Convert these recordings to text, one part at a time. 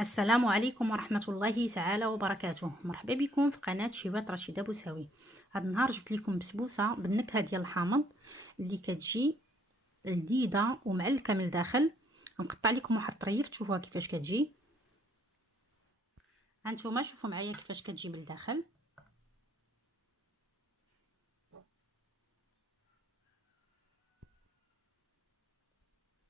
السلام عليكم ورحمة الله تعالى وبركاته. مرحبا بكم في قناة شيبات رشيدة بوساوي. هذا النهار جبت لكم بسبوسة بالنكهة ديال الحامض اللي كتجي لذيذة ومعلكة من الداخل. نقطع لكم واحد الطريف تشوفوها كيفاش كتجي. هانتوما شوفوا معايا كيفاش كتجي من الداخل.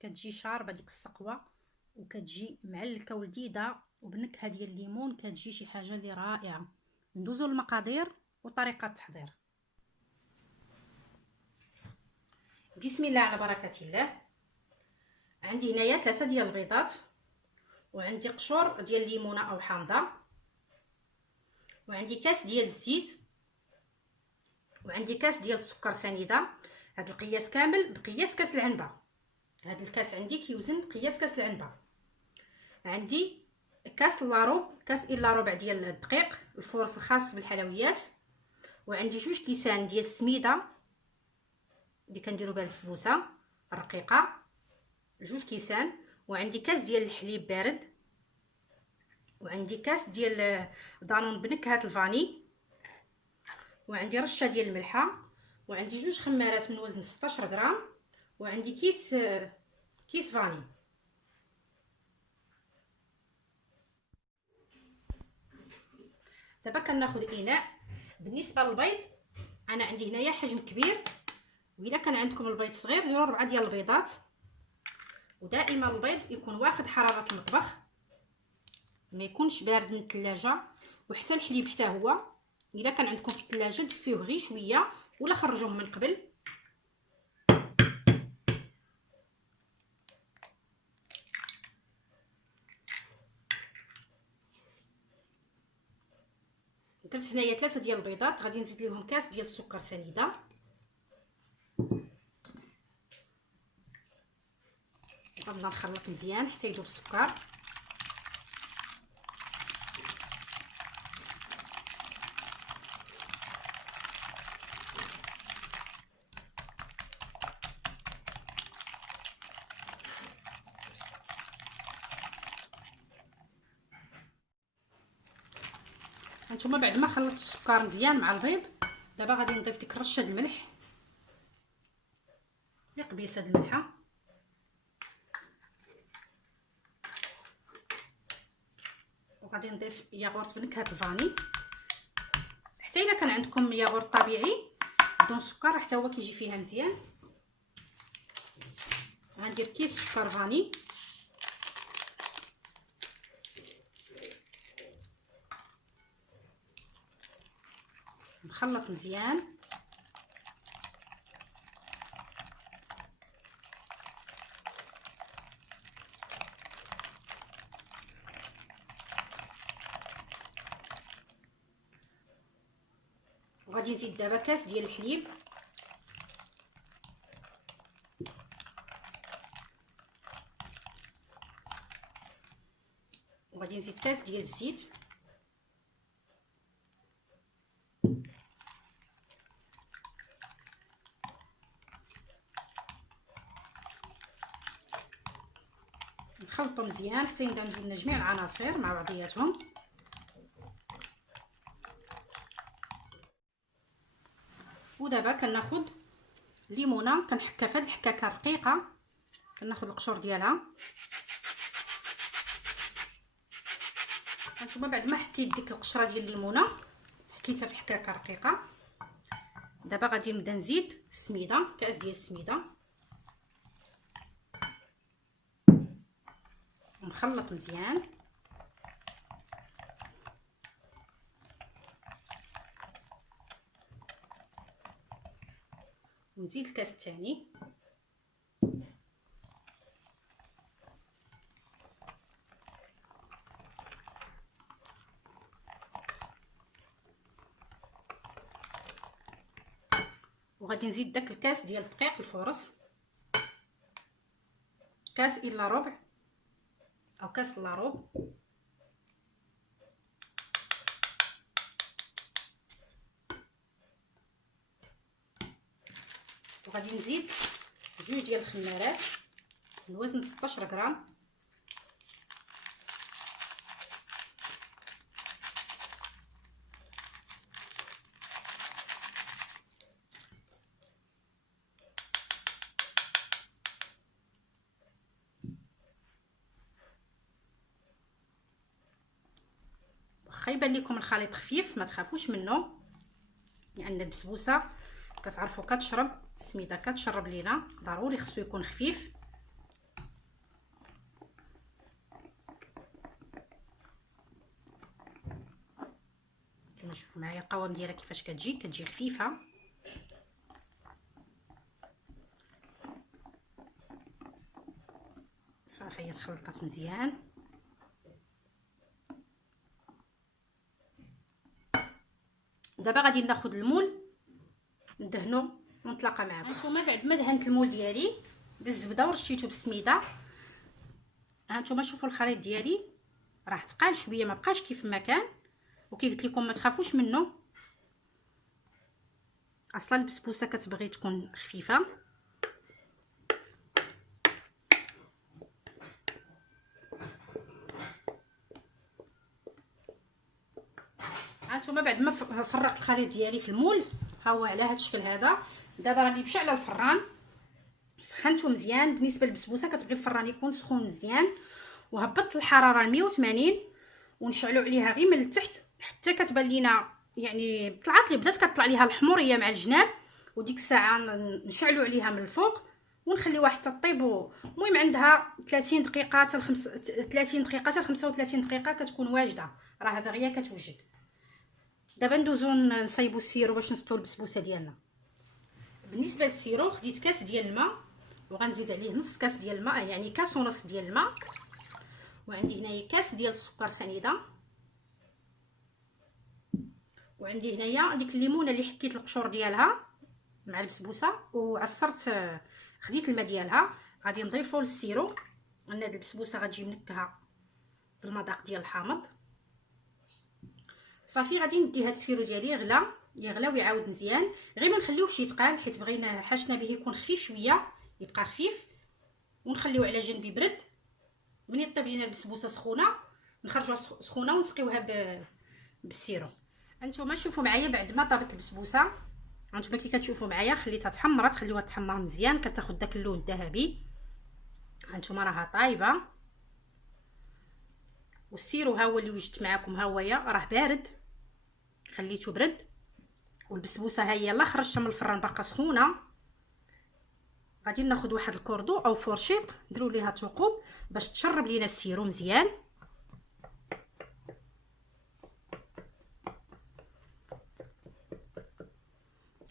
كتجي شاربة ديك السقوة وكتجي معلكة ولذيذة وبنكهة ديال الليمون، كتجي شي حاجة اللي رائعة. ندوزو للمقادير وطريقة التحضير. بسم الله على بركة الله. عندي هنايا 3 ديال البيضات، وعندي قشور ديال الليمونه او حامضه، وعندي كاس ديال الزيت، وعندي كاس ديال السكر سنيده. هذا القياس كامل بقياس كاس العنبه. هذا الكاس عندي كيوزن قياس كاس العنبه. عندي كاس كاس الا ربع ديال الدقيق الفورس الخاص بالحلويات، وعندي 2 كيسان ديال السميده اللي كنديروا بها البسبوسه الرقيقه، 2 كيسان، وعندي كاس ديال الحليب بارد، وعندي كاس ديال دانون بنكهه الفاني، وعندي رشه ديال الملحه، وعندي 2 خمارات من وزن 16 غرام، وعندي كيس فاني. دابا كناخذ اناء. بالنسبه للبيض انا عندي هنايا حجم كبير، واذا كان عندكم البيض صغير ديروا 4 ديال البيضات. ودائما البيض يكون واخد حراره المطبخ، ما يكونش بارد من الثلاجه. وحتى الحليب حتى هو الا كان عندكم في الثلاجه دفيوه غير شويه ولا خرجوه من قبل. درت هنايا 3 ديال البيضات، غادي نزيد ليهم كاس ديال السكر سنيده، غنبدا نخلط مزيان حتى يذوب السكر. هانتوما بعد ما خلطت السكر مزيان مع البيض، دابا غادي نضيف ديك رشه الملح، قبيصه الملحه، وغادي نضيف ياغورت بنكهه الفاني. حتى الا كان عندكم ياغورت طبيعي بدون سكر حتى هو كيجي فيها مزيان. غندير كيس سكر فاني، نخلط مزيان. وغادي نزيد دابا كاس ديال الحليب، وغادي نزيد كاس ديال الزيت، نخلطو مزيان حتى يندمجوا لنا جميع العناصر مع بعضياتهم. ودابا كناخذ ليمونه كنحكها فهاد الحكاكه رقيقه، كناخذ القشور ديالها. هانتوما بعد ما حكيت ديك القشره ديال الليمونه حكيتها في الحكاكه رقيقه، دابا غادي نبدا نزيد السميده، كاس ديال السميده، ونخلط مزيان. ونزيد الكاس الثاني، وغادي نزيد داك الكاس ديال الدقيق الفورس، كاس الا ربع او كاس الا ربع، وغادي نزيد 2 ديال الخمارات من وزن 16 غرام، واخا يبان لكم الخليط خفيف ما تخافوش منه، لان البسبوسه كتعرفوا كتشرب السميده، كتشرب لينا، ضروري خصو يكون خفيف. كما شوفوا معايا القوام ديالها كيفاش كتجي خفيفه. صافي هي تخلطات مزيان. دابا غادي ناخذ المول ندهنو ونتلاقى معكم. هانتوما بعد ما دهنت المول ديالي بالزبده ورشيتو بالسميده، هانتوما شوفوا الخليط ديالي راه تقال شويه، ما بقاش كيف ما كان، وكي قلت لكم ما تخافوش منه، اصلا البسبوسه كتبغي تكون خفيفه. هانتوما بعد ما فرغت الخليط ديالي في المول، ها هو على هذا الشكل هذا. دابا غادي نمشي على الفران، سخنته مزيان. بالنسبه للبسبوسه كتبغي الفران يكون سخون مزيان، وهبطت الحراره ل 180 ونشعلوا عليها غير من التحت حتى كتبان لينا يعني طلعت لي بدات كطلع ليها الحموريه مع الجناب، وديك الساعه نشعلوا عليها من الفوق ونخليوها حتى طيب. المهم عندها 30 دقيقه حتى 30 دقيقه حتى 35 دقيقه كتكون واجده، راه هذا غير كتوجد. دابا ندوزو نصايبوا السيرو باش نسقيو البسبوسه ديالنا. بالنسبه للسيرو خديت كاس ديال الماء وغنزيد عليه نص كاس ديال الماء، يعني كاس ونص ديال الماء، وعندي هنايا كاس ديال السكر سنيده، وعندي هنايا ديك الليمونه اللي حكيت القشور ديالها مع البسبوسه وعصرت، خديت الماء ديالها. غادي نضيفو للسيرو، ان هاد البسبوسه غتجي منكهه بالمذاق ديال الحامض. صافي غادي ندي هاد السيرو ديالي يغلى ويعاود مزيان، غير ما نخليوهش يتقال حيت بغينا حاجتنا به يكون خفيف شويه، يبقى خفيف ونخليوه على جنب يبرد. ملي طيب لينا البسبوسه سخونه نخرجوها سخونه ونسقيوها بالسيرو. هانتوما شوفوا معايا بعد ما طابت البسبوسه، هانتوما كي كتشوفوا معايا خليتها تحمرات، خليوها تحمر مزيان كتاخذ داك اللون الذهبي. هانتوما راها طايبه، والسيرو ها هو اللي وجدت معكم، ها هويا راه بارد خليته برد، والبسبوسه ها هي يلا خرجتها من الفران باقا سخونه. غادي ناخذ واحد الكوردو او فورشيط نديروا ليها ثقوب باش تشرب لينا السيرو مزيان.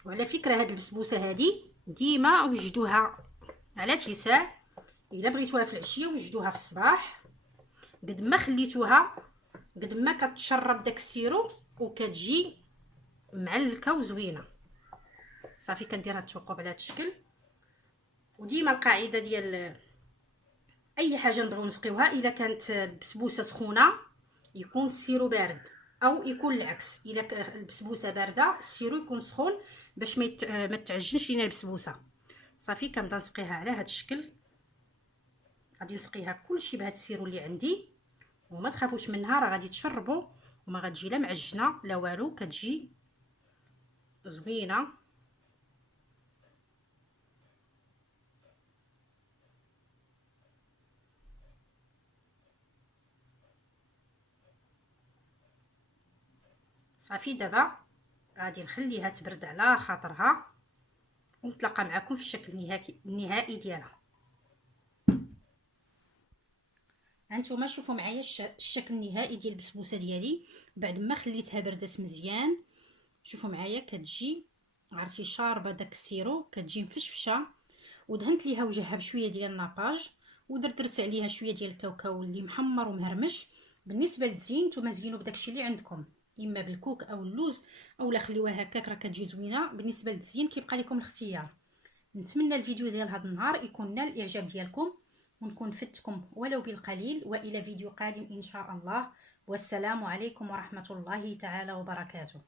وعلى فكره هاد البسبوسه هادي ديما وجدوها على تيساع، الا بغيتوها في العشيه وجدوها في الصباح، قد ما خليتوها قد ما كتشرب داك السيرو وكتجي معلكه وزوينه. صافي كندير هاد الثقوب على هاد الشكل. وديما القاعده ديال اي حاجه نبغيو نسقيوها، الا كانت البسبوسه سخونه يكون السيرو بارد، او يكون العكس، الا البسبوسه بارده السيرو يكون سخون باش ما تعجنش لينا البسبوسه. صافي كنبدا نسقيها على هاد الشكل، غادي نسقيها كلشي بهاد السيرو اللي عندي، وما تخافوش منها راه غادي تشربوا وما غتجي لا معجنه لا والو، كتجي زوينه. صافي دابا غادي نخليها تبرد على خاطرها ونتلاقى معكم في الشكل النهائي ديالها. هانتوما شوفوا معايا الشكل النهائي ديال البسبوسه ديالي بعد ما خليتها بردت مزيان. شوفوا معايا كتجي عرفتي شاربه داك السيرو، كتجي مفشفشه، ودهنت ليها وجهها بشويه ديال الناباج، ودرت عليها شويه ديال الكاوكاو اللي محمر ومهرمش. بالنسبه للزين نتوما زينوا بداكشي اللي عندكم، اما بالكوك او اللوز او لا خليوها هكاك راه كتجي زوينه. بالنسبه للزين كيبقى لكم الاختيار. نتمنى الفيديو ديال هذا النهار يكون نال الاعجاب ديالكم ونكون فدتكم ولو بالقليل، والى فيديو قادم ان شاء الله، والسلام عليكم ورحمه الله تعالى وبركاته.